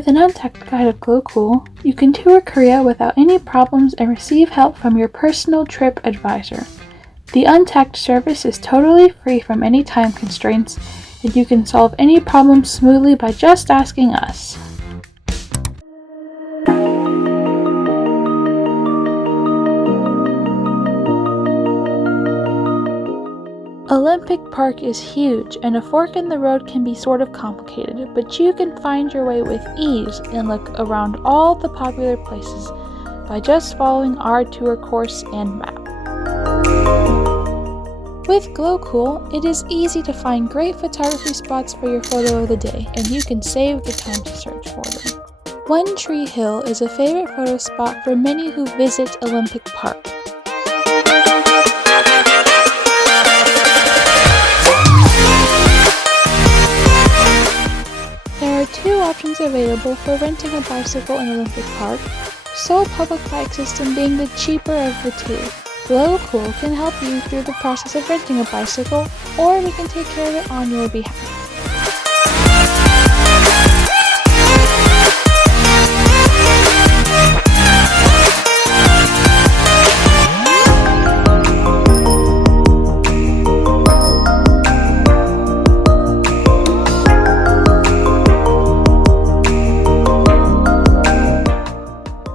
With an untagged guide of Glokool, you can tour Korea without any problems and receive help from your personal trip advisor. The untagged service is totally free from any time constraints, and you can solve any problems smoothly by just asking us. Olympic Park is huge, and a fork in the road can be sort of complicated, but you can find your way with ease and look around all the popular places by just following our tour course and map. With Glokool, it is easy to find great photography spots for your photo of the day, and you can save the time to search for them. One Tree Hill is a favorite photo spot for many who visit Olympic Park. There are two options available for renting a bicycle in Olympic Park, sole public bike system being the cheaper of the two. Glokool can help you through the process of renting a bicycle, or we can take care of it on your behalf.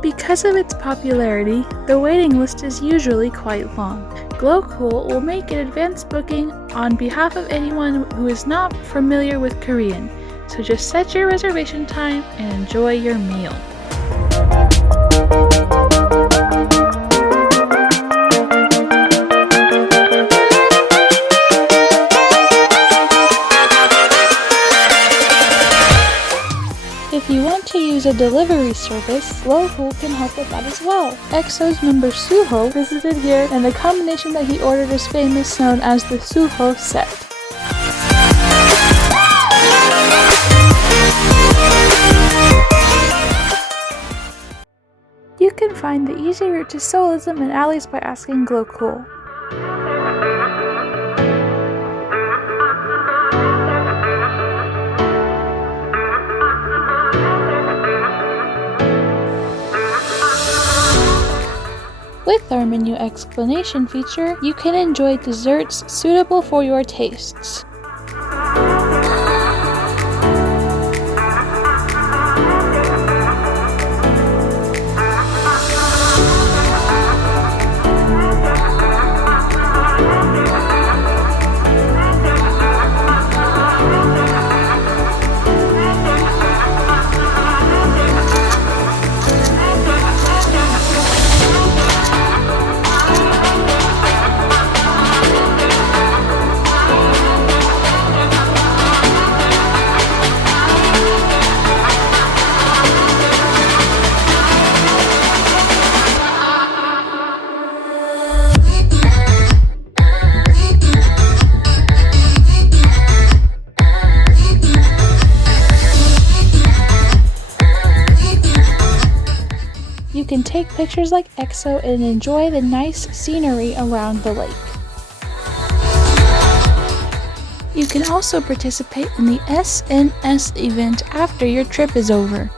Because of its popularity, the waiting list is usually quite long. Glokool will make an advance booking on behalf of anyone who is not familiar with Korean, so just set your reservation time and enjoy your meal. If you want to use a delivery service, Glokool can help with that as well. EXO's member Suho visited here, and the combination that he ordered is famous, known as the Suho set. You can find the easy route to Seoulism in alleys by asking Glokool. With our menu explanation feature, you can enjoy desserts suitable for your tastes. You can take pictures like EXO and enjoy the nice scenery around the lake. You can also participate in the SNS event after your trip is over.